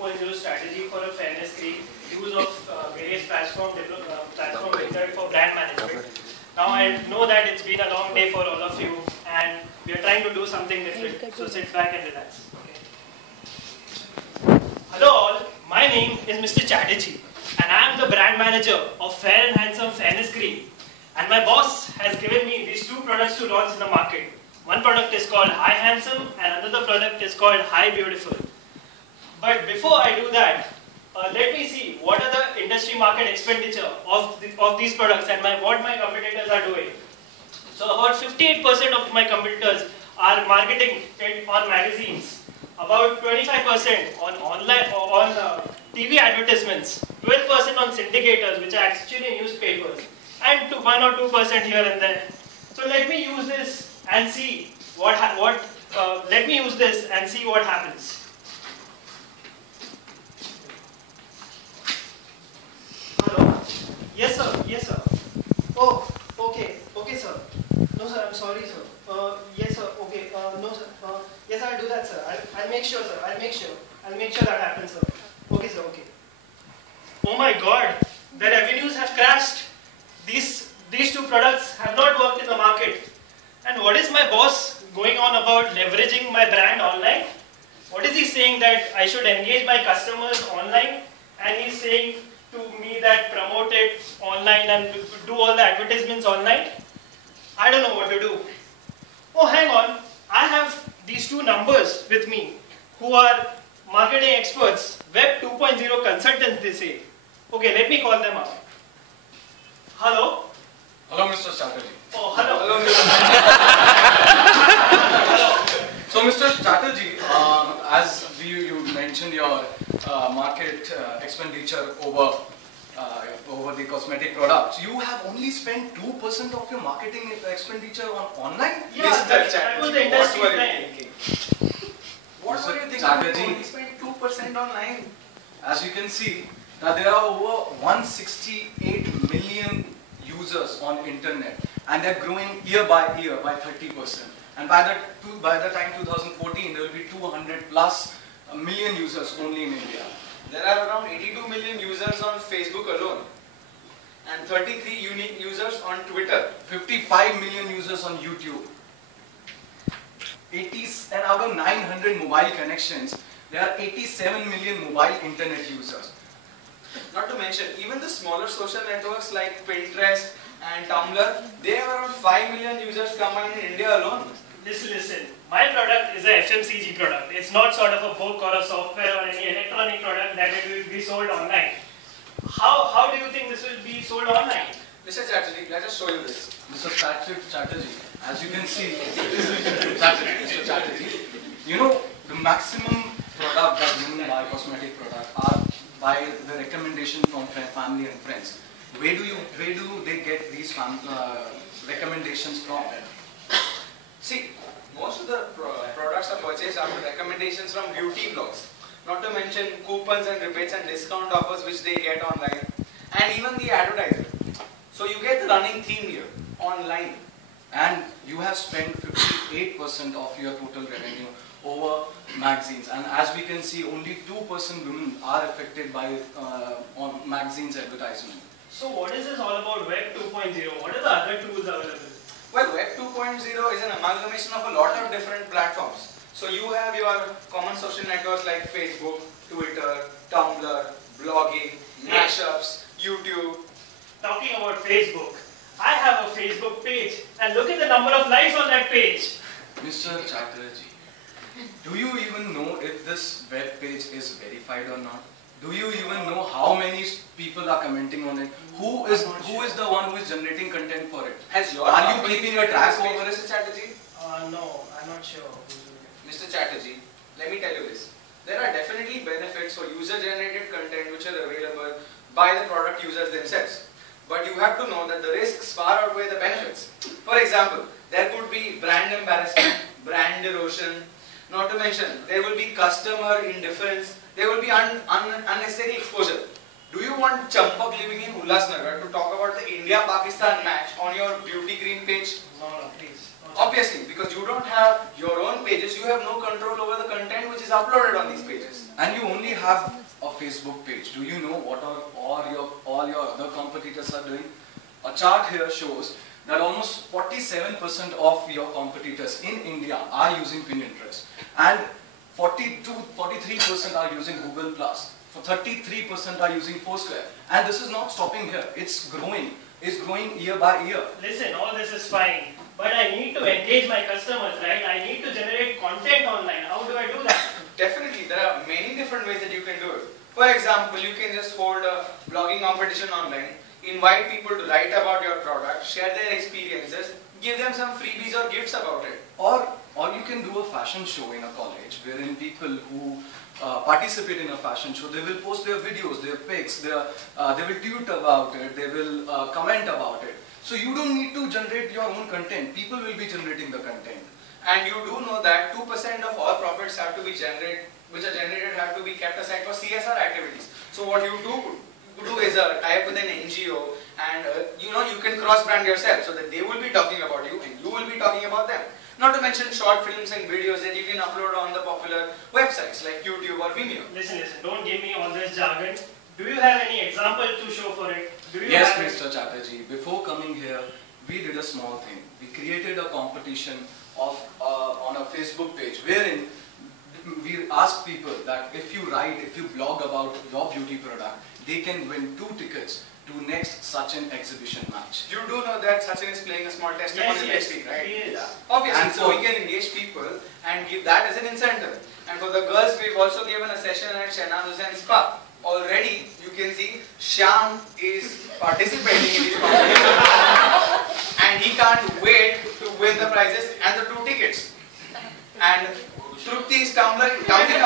2.0 strategy for a fairness cream, use of various platform method for brand management. Now I know that it's been a long day for all of you and we are trying to do something different. So sit back and relax. Okay. Hello all, my name is Mr. Chatterjee and I am the brand manager of Fair and Handsome Fairness Cream. And my boss has given me these two products to launch in the market. One product is called Hi Handsome and another product is called Hi Beautiful. But before I do that, let me see what are the industry market expenditure of these products and what my competitors are doing. So about 58% of my competitors are marketing it on magazines, about 25% on online on TV advertisements, 12% on syndicators, which are actually newspapers, and 1 or 2% here and there. So let me use this and see what happens. Hello? Yes, sir. Yes, sir. Oh, okay. Okay, sir. No, sir. I'm sorry, sir. Yes, sir. Okay. No, sir. Yes, I'll do that, sir. I'll make sure, sir. I'll make sure that happens, sir. Okay, sir. Okay. Oh my God! The revenues have crashed. These two products have not worked in the market. And what is my boss going on about leveraging my brand online? What is he saying that I should engage my customers online? And he's saying to me that promote it online and do all the advertisements online? I don't know what to do. Oh, hang on. I have these two numbers with me who are marketing experts, Web 2.0 consultants, they say. Okay, let me call them up. Hello? Hello, Mr. Chatterjee. Oh, hello. Hello, Mr. Hello. So, Mr. Chatterjee, as you mentioned your market expenditure over the cosmetic products, you have only spent 2% of your marketing expenditure on online? Yeah, that was the industry trend. What were you thinking? Chatterjee, You only spent 2% online. As you can see, that there are over 168 million users on internet, and they're growing year by year by 30%. And by the time 2014, there will be 200 plus million users only in India. There are around 82 million users on Facebook alone, and 33 unique users on Twitter. 55 million users on YouTube. And out of 900 mobile connections, there are 87 million mobile internet users. Not to mention, even the smaller social networks like Pinterest and Tumblr, they have around 5 million users combined in India alone. Listen. My product is a FMCG product. It's not sort of a book or a software or any electronic product that it will be sold online. How do you think this will be sold online? Mr. Chatterjee, let us show you this. Mr. Chatterjee, as you can see, Mr. Chatterjee, you know, the maximum product that women buy, cosmetic product, are by the recommendation from family and friends. Where do they get these recommendations from? See, most of the products are purchased after recommendations from beauty blogs. Not to mention coupons and rebates and discount offers which they get online, and even the advertisement. So you get the running theme here, online. And you have spent 58% of your total revenue over magazines, and as we can see, only 2% women are affected by on magazines advertisement. So what is this all about Web 2.0? What are the other tools available? Well, Web 2.0 is an amalgamation of a lot of different platforms. So you have your common social networks like Facebook, Twitter, Tumblr, blogging, mashups, YouTube. Talking about Facebook, I have a Facebook page and look at the number of likes on that page. Mr. Chatterjee, do you even know if this web page is verified or not? Do you even know how many people are commenting on it? Who is the one who is generating content for it? Are you keeping a track over it? Mr. Chatterjee? No, I'm not sure. Mr. Chatterjee, let me tell you this. There are definitely benefits for user-generated content which are available by the product users themselves. But you have to know that the risks far outweigh the benefits. For example, there could be brand embarrassment, brand erosion, not to mention there will be customer indifference, there will be unnecessary exposure. Do you want Champak living in Ulhasnagar to talk about the India-Pakistan match on your beauty cream page? No, please. Obviously, because you don't have your own pages, you have no control over the content which is uploaded on these pages. And you only have a Facebook page. Do you know what all your other competitors are doing? A chart here shows that almost 47% of your competitors in India are using Pinterest, and 43% are using Google Plus. 33% are using Foursquare, and this is not stopping here. It's growing. It's growing year by year. Listen, all this is fine, but I need to engage my customers, right? I need to generate content online. How do I do that? Definitely, there are many different ways that you can do it. For example, you can just hold a blogging competition online, invite people to write about your product, share their experiences, give them some freebies or gifts about it. Or you can do a fashion show in a college, wherein people who participate in a fashion show, they will post their videos, their pics, they will tweet about it, they will comment about it. So you don't need to generate your own content. People will be generating the content. And you do know that 2% of all profits have to be generated, which are generated, have to be kept aside for CSR activities. So what you do is tie up with an NGO, and you can cross-brand yourself so that they will be talking about you and you will be talking about them. Not to mention short films and videos that you can upload on the popular websites like YouTube or Vimeo. Listen, don't give me all this jargon. Do you have any example to show for it? Yes, Mr. Chatterjee. Before coming here, we did a small thing. We created a competition on a Facebook page wherein we asked people that if you blog about your beauty product, they can win 2 tickets to next Sachin exhibition match. You do know that Sachin is playing a small testimonial next week, right? Yes. Obviously, And so we can engage people and give that as an incentive. And for the girls, we've also given a session at Shahnaz Hussein's Spa. Already, you can see Shyam is participating in this competition and he can't wait to win the prizes and the 2 tickets. And Trupti is tumbling about it.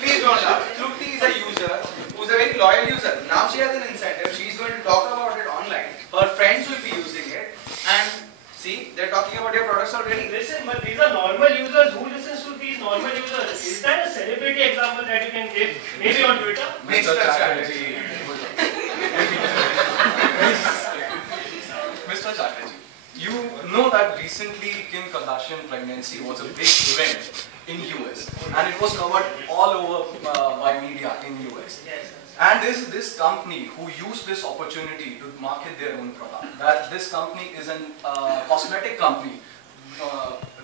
Please don't laugh. Trupti is a user who's a very loyal user. Now she has an incentive. She's going to talk about it online. Her friends will be using it. And see, they're talking about your products already. Listen, but these are normal users. Who listens to these normal users? Is that a celebrity example that you can give? Maybe on Twitter? Mr. Chatterjee. Mr. Chatterjee, you know that recently Kim Kardashian pregnancy was a big event in US, and it was covered all over by media in US. Yes. And there's this company who used this opportunity to market their own product. That this company is a cosmetic company,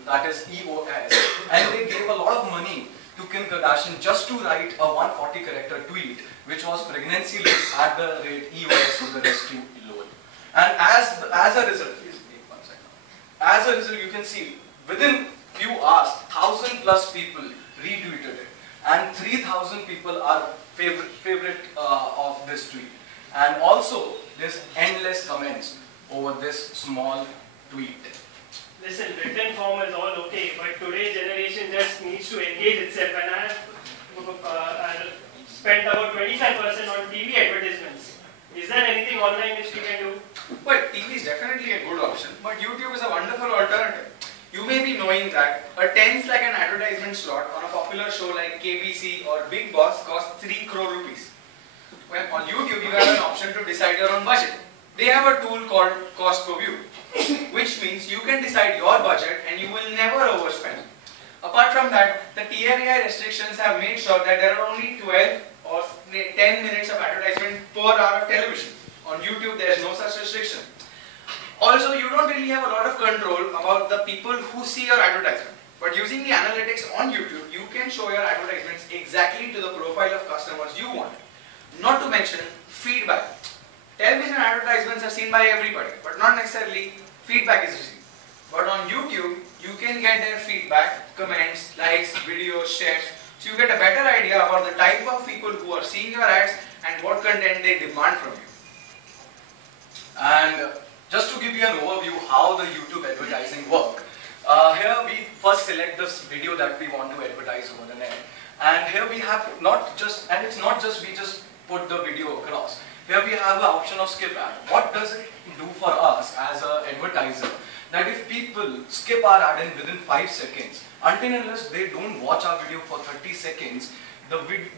that is EOS, and they gave a lot of money to Kim Kardashian just to write a 140-character tweet, which was pregnancy leave at the rate EOS to the rescue LOL. And as a result, please wait 1 second. As a result, you can see within few hours, 1,000+ people retweeted it, and 3,000 people are favorite of this tweet. And also, there's endless comments over this small tweet. Listen, written form is all okay, but today's generation just needs to engage itself, and I have spent about 25% on TV advertisements. Is there anything online which we can do? Well, TV is definitely a good option, but YouTube is a wonderful alternative. You may be knowing that a 10-second advertisement slot on a popular show like KBC or Big Boss costs 3 crore rupees. Well, on YouTube you have an option to decide your own budget. They have a tool called cost per view, which means you can decide your budget and you will never overspend. Apart from that, the TRAI restrictions have made sure that there are only 12 or 10 minutes of advertisement per hour of television. On YouTube there is no such restriction. Also, you don't really have a lot of control about the people who see your advertisement. But using the analytics on YouTube, you can show your advertisements exactly to the profile of customers you want. Not to mention feedback. Television advertisements are seen by everybody, but not necessarily feedback is received. But on YouTube, you can get their feedback, comments, likes, videos, shares. So you get a better idea about the type of people who are seeing your ads and what content they demand from you. And just to give you an overview how the YouTube advertising work, here we first select this video that we want to advertise over the net. And here we have not just, and it's not just we just put the video across. Here we have an option of skip ad. What does it do for us as an advertiser? That if people skip our ad in within 5 seconds, until unless they don't watch our video for 30 seconds,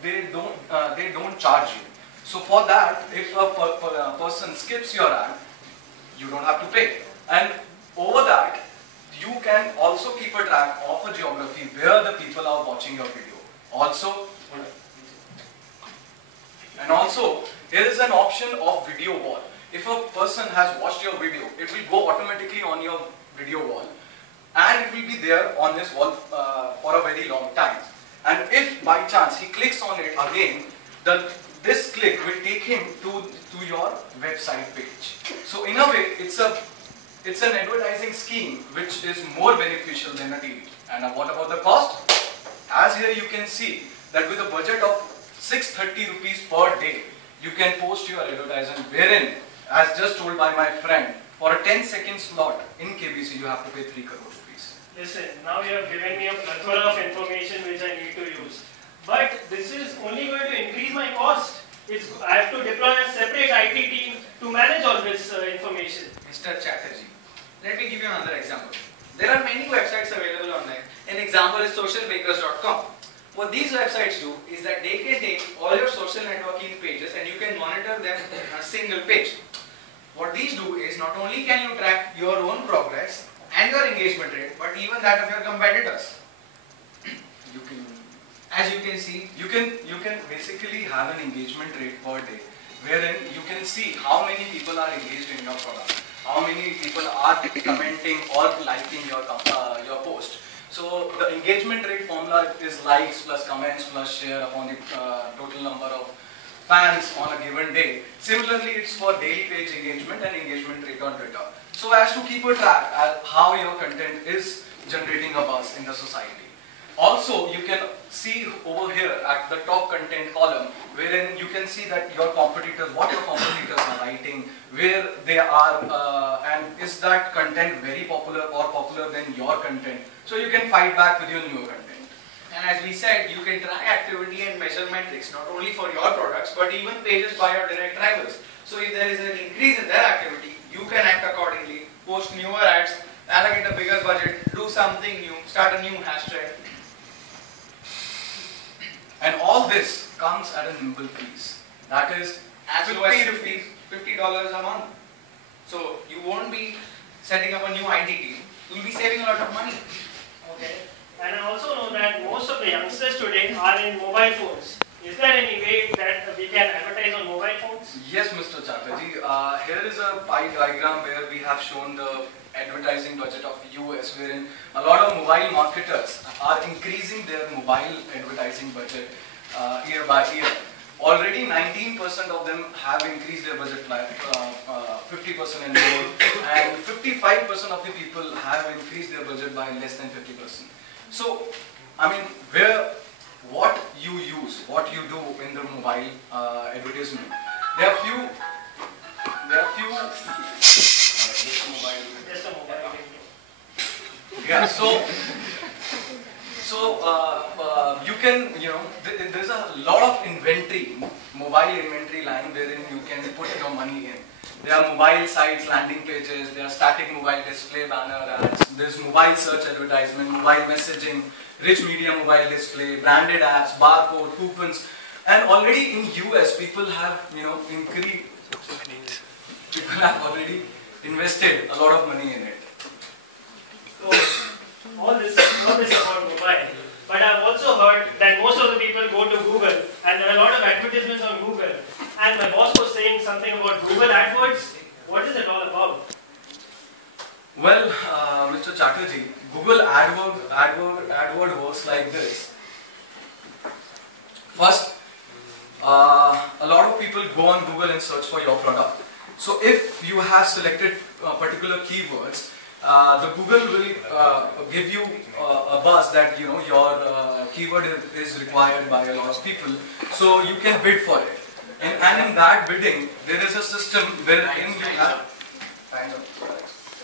they don't charge you. So for that, if a person skips your ad, you don't have to pay. And over that, you can also keep a track of a geography where the people are watching your video. Also, here is an option of video wall. If a person has watched your video, it will go automatically on your video wall, and it will be there on his wall for a very long time. And if by chance he clicks on it again, this click will take him to your website page. So in a way, it's an advertising scheme which is more beneficial than a TV. And what about the cost? As here you can see that with a budget of 630 rupees per day, you can post your advertisement wherein, as just told by my friend, for a 10-second slot in KBC you have to pay 3 crore rupees. Listen, now you have given me a plethora of information which I need to use. But this is only going to increase my cost. I have to deploy a separate IT team to manage all this information. Mr. Chatterjee, let me give you another example. There are many websites available online. An example is socialbakers.com. What these websites do is that they can take all your social networking pages and you can monitor them on a single page. What these do is not only can you track your own progress and your engagement rate, but even that of your competitors. As you can see, you can basically have an engagement rate per day, wherein you can see how many people are engaged in your product, how many people are commenting or liking your post. So the engagement rate formula is likes plus comments plus share upon the total number of fans on a given day. Similarly, it's for daily page engagement and engagement rate on Twitter. So as to keep a track of how your content is generating a buzz in the society. Also, you can see over here at the top content column, wherein you can see that your competitors, what your competitors are writing, where they are, and is that content very popular or popular than your content. So you can fight back with your newer content. And as we said, you can track activity and measure metrics, not only for your products, but even pages by your direct rivals. So if there is an increase in their activity, you can act accordingly, post newer ads, allocate a bigger budget, do something new, start a new hashtag. And all this comes at a nimble fees. That is as low as $50 a month. So you won't be setting up a new IT team. You'll be saving a lot of money. Okay. And I also know that most of the youngsters today are in mobile phones. Is there any way that we can advertise on mobile phones? Yes, Mr. Chatterjee. Here is a pie diagram where we have shown the advertising budget of US, wherein a lot of mobile marketers are increasing their mobile advertising budget year by year. Already 19% of them have increased their budget by 50% and more, and 55% of the people have increased their budget by less than 50%. So, I mean, what you use, what you do in the mobile advertisement, there are few. Just a mobile. Yeah. So you can, there's a lot of inventory, mobile inventory line wherein you can put your money in. There are mobile sites, landing pages, there are static mobile display banner ads, there's mobile search advertisement, mobile messaging, rich media mobile display, branded apps, barcode, coupons, and already in US people have, people have already invested a lot of money in it. So, all this about mobile. But I've also heard that most of the people go to Google and there are a lot of advertisements on Google. And my boss was saying something about Google AdWords. What is it all about? Well, Mr. Chatterjee, Google AdWord works like this. First, a lot of people go on Google and search for your product. So if you have selected particular keywords, the Google will give you a buzz that your keyword is required by a lot of people, so you can bid for it. And in that bidding, there is a system wherein you have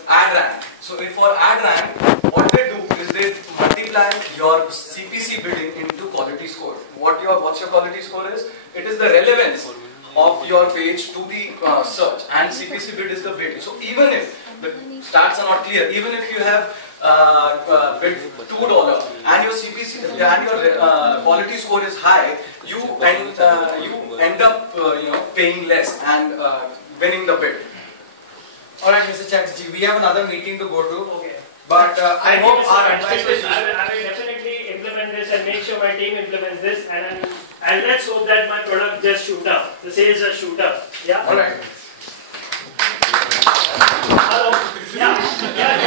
ad rank. So if for ad rank, what they do is they multiply your CPC bidding into quality score. What's your quality score is? It is the relevance of your page to the search, and CPC bid is the bid. So even if the stats are not clear, even if you have bid $2 and your CPC and your quality score is high, you end up paying less and winning the bid. Alright, Mr. Chatterjee, we have another meeting to go to. Okay. But I hope our advice was I will definitely implement this and make sure my team implements this, and let's hope that my product just shoot up. The sales just shoot up. Yeah. Alright. Hello. Yeah.